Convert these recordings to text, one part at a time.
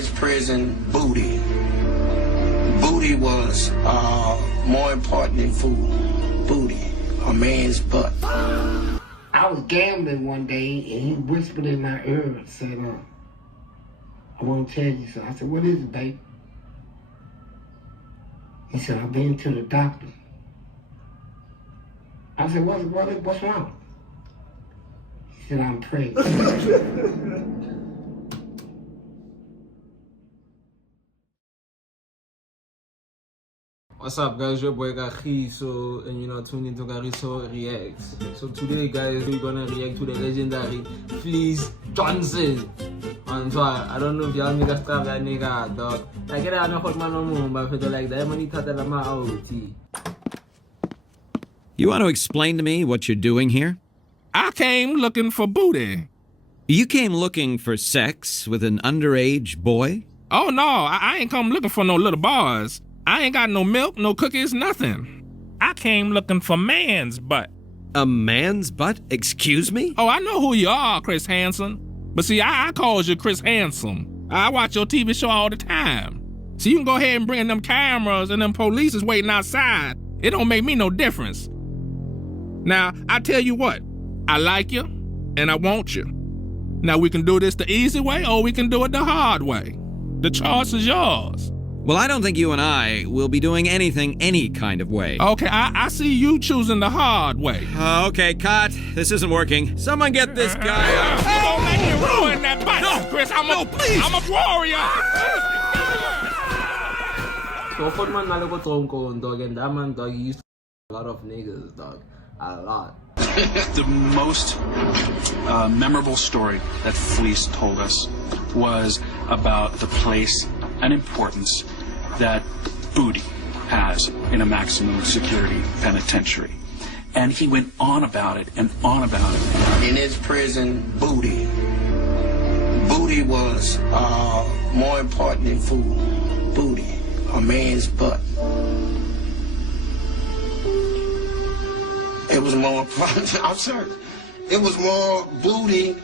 his prison, booty. Booty was more important than food. Booty, a man's butt. I was gambling one day, and he whispered in my ear and said, I want to tell you something. I said, what is it, babe? He said, I've been to the doctor. I said, what's wrong? He said, I'm pregnant. What's up, guys? Your boy Kagisow, and you're tuning into Kagisow Reacts. So today, guys, we're gonna react to the legendary Fleece Johnson. And so I don't know if y'all niggas stop that nigga, dog. Like I don't know man no more, but I feel like that money tata my OT. You want to explain to me what you're doing here? I came looking for booty. You came looking for sex with an underage boy? Oh no, I ain't come looking for no little boys. I ain't got no milk, no cookies, nothing. I came looking for man's butt. A man's butt? Excuse me? Oh, I know who you are, Chris Hansen. But see, I calls you Chris Handsome. I watch your TV show all the time. So you can go ahead and bring them cameras and them police is waiting outside. It don't make me no difference. Now, I tell you what, I like you and I want you. Now we can do this the easy way or we can do it the hard way. The choice is yours. Well, I don't think you and I will be doing anything any kind of way. Okay, I see you choosing the hard way. Okay, cut. This isn't working. Someone get this guy out. Don't make me ruin that bike, no, Chris. I'm a warrior. So for man na go tronco, dog, and that man, dog, he used to a lot of niggas, dog. A lot. The most memorable story that Fleece told us was about the place and importance that booty has in a maximum security penitentiary. And he went on about it and on about it. In his prison, booty. Booty was more important than food. Booty, a man's butt. It was more important, I'm sorry. It was more booty,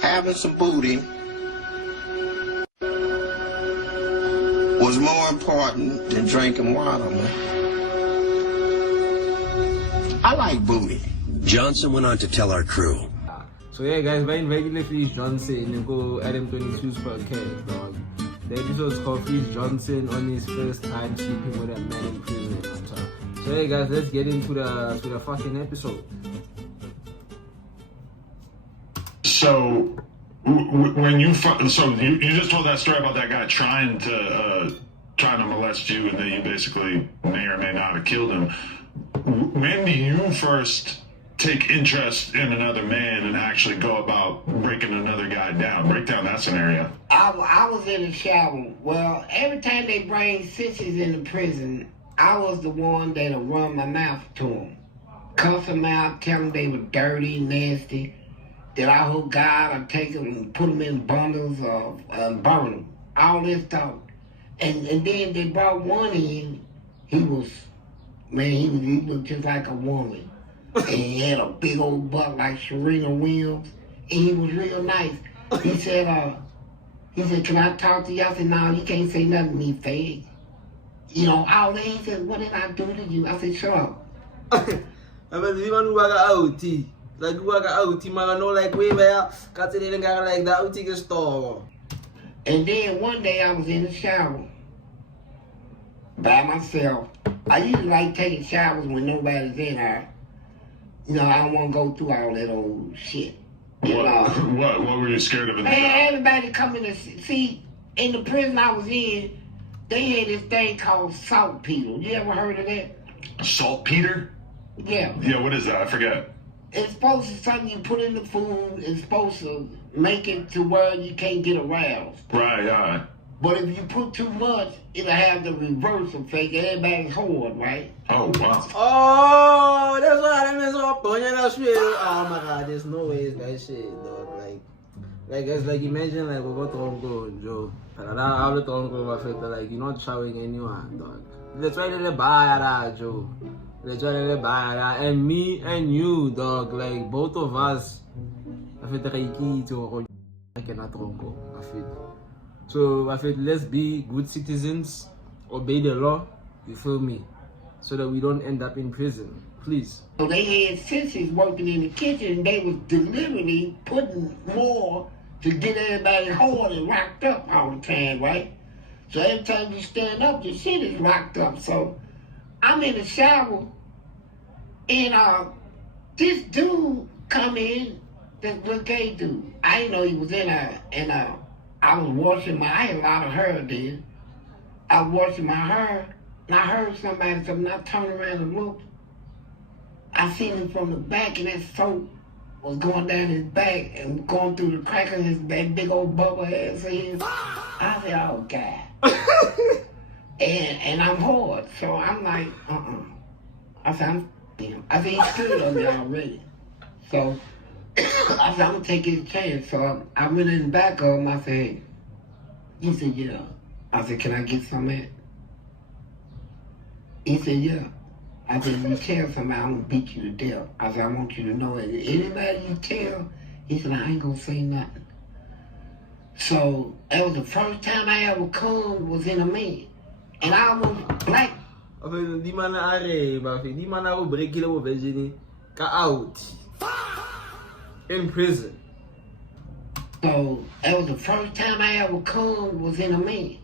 having some booty was more important than drinking water, man. I like booty. Johnson went on to tell our crew. So yeah, guys, by inviting Fleece Johnson and go add him 22 per cake, dog. The episode is called Fleece Johnson on his first time sleeping with a man in prison. So hey guys, let's get into the fucking episode. So when you just told that story about that guy trying to molest you, and then you basically may or may not have killed him. When do you first take interest in another man and actually go about breaking another guy down? Break down that scenario. I was in the shower. Well, every time they bring sissies into prison, I was the one that'll run my mouth to them, cuss them out, tell them they were dirty, nasty. That I hope God I'll take them and put them in bundles of burn them. All this stuff. And then they brought one in. He looked just like a woman. And he had a big old butt like Serena Williams. And he was real nice. He said, can I talk to you? I said, no, you can't say nothing to me, fag. You know, all that. He said, what did I do to you? I said, shut up. I mean, even who got OT. Like who got OT, man, I know like way back. Cause they didn't got like that OT store. And then one day I was in the shower by myself. I usually like taking showers when nobody's in there. You know, I don't want to go through all that old shit. What were you scared of in the shower? Everybody coming to see, in the prison I was in, they had this thing called saltpeter. You ever heard of that? Saltpeter? Yeah. Yeah, what is that? I forget. It's supposed to be something you put in the food. It's supposed to make it to where you can't get aroused. Right. But if you put too much, it'll have the reverse effect. Everybody's hard, right? Oh, wow. Oh, that's why I mess up on that shit. Oh my god, there's no way it's that shit, dog. Like it's like imagine like we go to Joe. And I have to go like you're not chowing anyone, dog. Let's try to buy that, Joe. And me and you, dog, like both of us, I feel like I cannot go. I feel. So I feel let's be good citizens, obey the law, you feel me? So that we don't end up in prison. Please. So they had sisters working in the kitchen and they was deliberately putting more to get everybody hard and locked up all the time, right? So every time you stand up, your shit is locked up. So I'm in the shower and this dude come in, this little gay dude. I didn't know he was in there, and I was washing I had a lot of hair then. I was washing my hair and I heard somebody say, I turned around and looked. I seen him from the back and that soap was going down his back and going through the crack of his back, big old bubble ass in. I said, oh God. and I'm hard, so I'm like, I said, I said, he's good on me already. So I said, I'm gonna take his chance. So I went in the back of him, I said, he said, yeah. I said, can I get some of it? He said, yeah. I said, if you tell somebody, I'm gonna beat you to death. I said, I want you to know it. Anybody you tell, he said, I ain't gonna say nothing. So that was the first time I ever come was in a man. And I was black. Enfin, die man are, maar die man are break it over Virginia. Ka out. In prison. So that was the first time I ever come was in a man.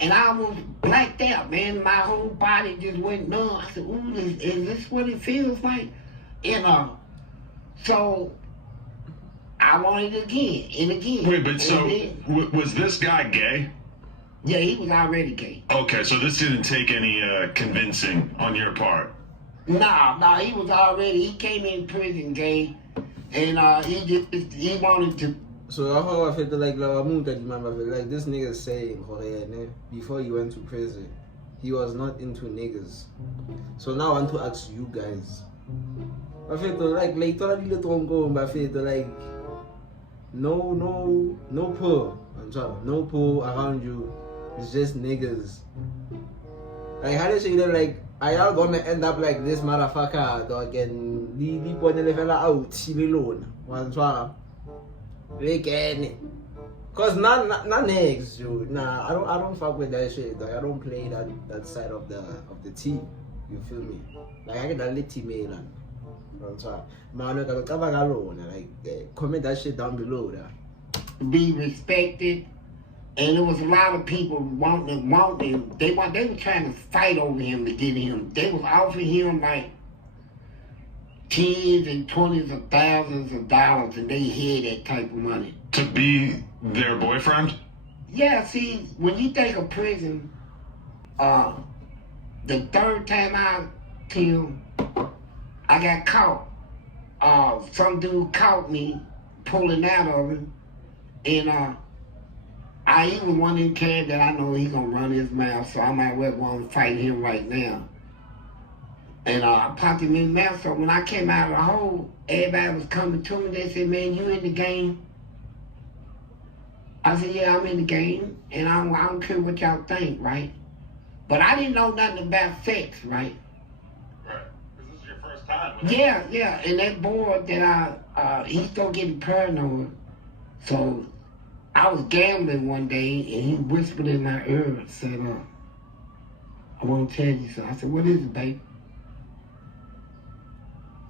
And I was blacked out, man. My whole body just went numb. I said, ooh, is this what it feels like? So I wanted it again and again. Wait, but so was this guy gay? Yeah, he was already gay. Okay, so this didn't take any convincing on your part. Nah, he was already, he came in prison gay. And he wanted to. So how I felt like like this nigga saying before he went to prison, he was not into niggas. So now I want to ask you guys. I feel like later I feel like no pull around you. It's just niggas. Like how do you say that? Like are y'all gonna end up like this motherfucker dog and the point the fella out alone one swallow. Again, cause not niggas, dude. Nah, I don't fuck with that shit. Like I don't play that side of the team. You feel me? Like I get that little teammate and man, like comment that shit down below there. Be respected, and there was a lot of people wanting him. They were trying to fight over him to get him. They was offering him like tens and twenties of thousands of dollars, and they had that type of money. To be their boyfriend? Yeah, see, when you think of prison, the third time I killed, I got caught. Some dude caught me pulling out of him, and I even one in camp that I know he gonna run his mouth, so I might well go and fight him right now. And I popped him in the mouth, so when I came out of the hole, everybody was coming to me. They said, man, you in the game? I said, yeah, I'm in the game, and I don't care what y'all think, right? But I didn't know nothing about sex, right? Right, because this is your first time. Yeah, and that boy that he started getting paranoid. So I was gambling one day, and he whispered in my ear and said, I want to tell you something. I said, what is it, babe?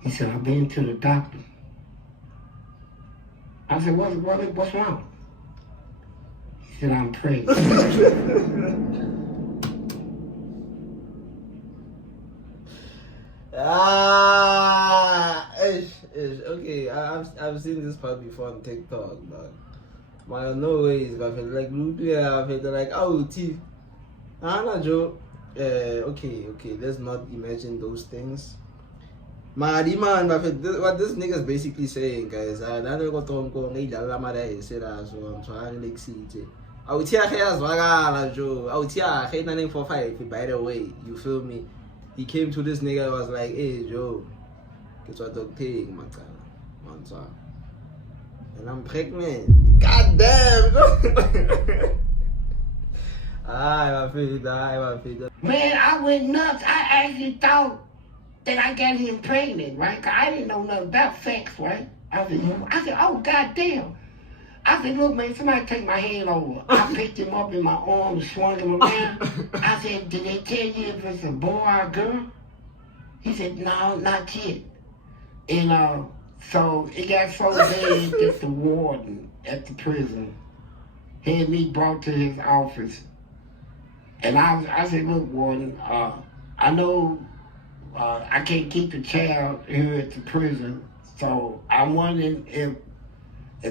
He said, I've been to the doctor. I said, what's wrong? He said, I'm pregnant. Okay, I've seen this part before on TikTok, but no ways, but I feel like I feel like T. Not joke. Okay, let's not imagine those things. What this nigga is basically saying, guys, I don't know what I'm going to say, so I'm trying to see it. I would tell you, for five, by the way, you feel me? He came to this nigga and was like, hey, Joe, get your dog thing, man. And I'm pregnant. God damn! I feel that. Man, I went nuts. I actually thought that I got him pregnant, right? Cause I didn't know nothing about sex, right? I said, oh, goddamn. I said, look, man, somebody take my hand over. I picked him up in my arms, swung him around. I said, did they tell you if it's a boy or a girl? He said, no, not yet. And so it got so bad that the warden at the prison had me brought to his office. And I said, look, warden, I know I can't keep the child here at the prison, so I'm wondering if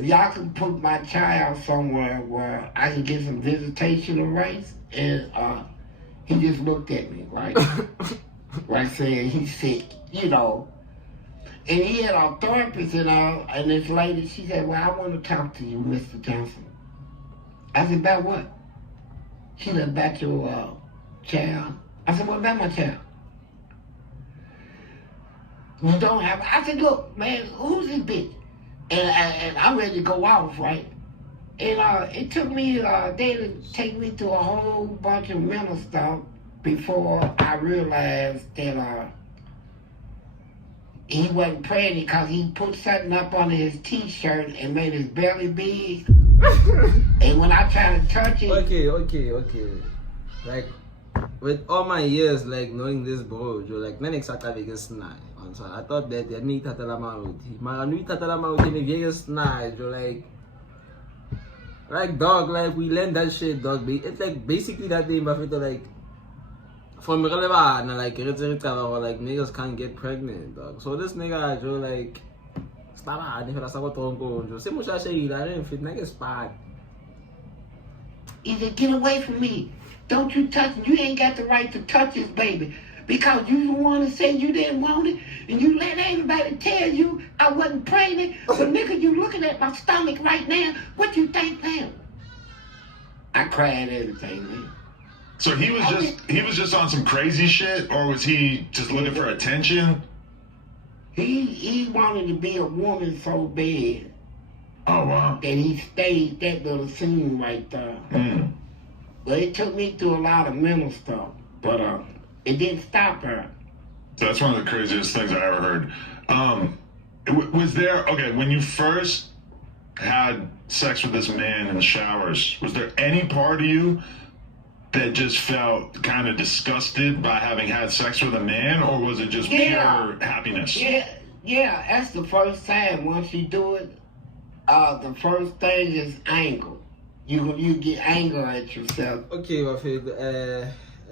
y'all could put my child somewhere where I can get some visitational rights. And he just looked at me, right? Right, saying he's sick, you know. And he had a therapist and this lady, she said, well, I want to talk to you, Mr. Johnson. I said, about what? She said, about your child. I said, what about my child? You don't have, I said, look, man, who's this bitch? And I'm ready to go off, right? And it took me a day to take me through a whole bunch of mental stuff before I realized that he wasn't pregnant because he put something up under his t-shirt and made his belly big. And when I tried to touch it... Okay. Like, with all my years, like, knowing this bro, Joe, like, not exactly a snide. So I thought that they need to tell him out. I knew to tell him out in the biggest snide, Joe, like, dog, like, we learned that shit, dog. It's like, basically that day, but like, for me, like, niggas can't get pregnant, dog. So this nigga, Joe, like, stop, he said, get away from me. Don't you touch him. You ain't got the right to touch this baby. Because you the one that said you didn't want it, and you let everybody tell you I wasn't pregnant. But nigga, you looking at my stomach right now. What you think, man? I cried everything, man. So he was just on some crazy shit, or was he just looking for attention? He wanted to be a woman so bad. Oh wow. That he staged that little scene right there. But it took me through a lot of mental stuff. But it didn't stop her. So that's one of the craziest things I ever heard. Was there, okay, when you first had sex with this man in the showers, was there any part of you that just felt kind of disgusted by having had sex with a man, or was it just pure happiness? Yeah, that's the first time. Once you do it, the first thing is anger. You get anger at yourself. Okay, well,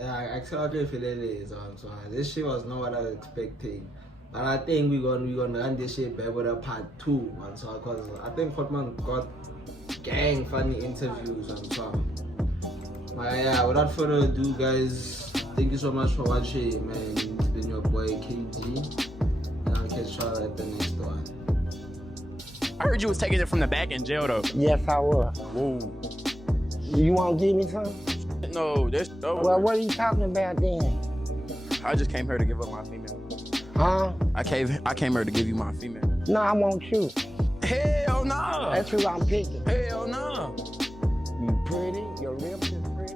I actually feel it is. So this shit was not what I was expecting. And I think we're gonna run this shit back with a part 2. And so, because I think Hotman got gang funny interviews and so. But yeah, without further ado, guys, thank you so much for watching, man. It's been your boy KG, and I'll catch y'all at the next one. I heard you was taking it from the back in jail though. Yes, I was. Whoa. You want to give me some? No, there's no. Well, what are you talking about then? I just came here to give up my female. Huh? I came here to give you my female. No, I want you. Hell no. That's who I'm picking. Hell no. You pretty, your lips is pretty.